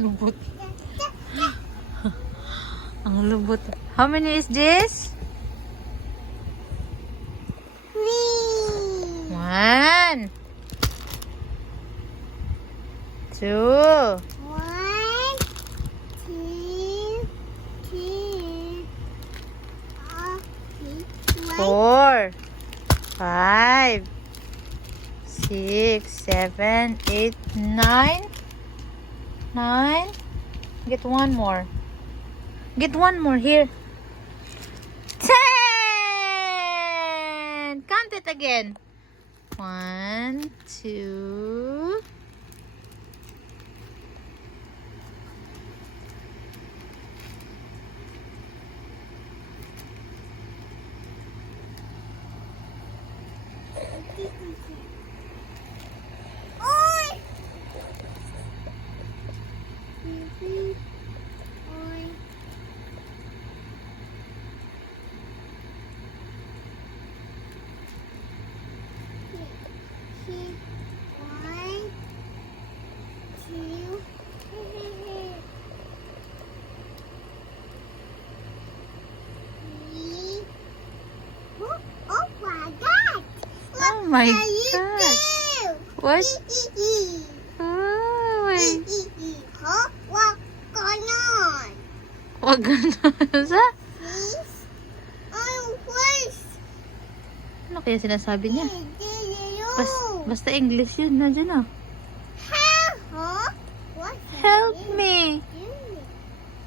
Lubot. Ang lubot. How many is this? 1, 2, 4, 5, 6, 7, 8, 9. 9. Get one more. Get one more here. 10. Count it again. 1, 2. Oh my God! What? Oh my... Wag ganon. Sa? Ano kaya sinasabi niya? Basta English yun. Nandiyan na. Help me.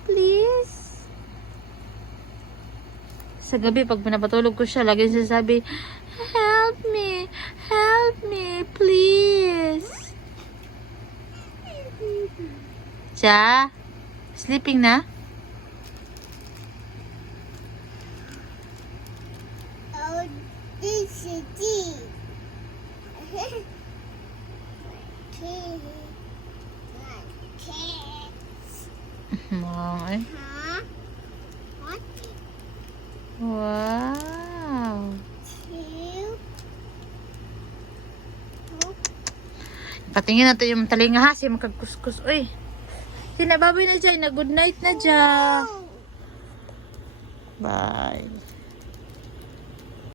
Please. Sa gabi, pag pinapatulog ko siya, lagi sinasabi, help me. Help me. Please. Siya? Sleeping na? This is Okay. Wow. Patingin natin yung talinga ha. Siya magkagkuskus. Uy. Sinababoy na dyan. Good night na dyan. Bye.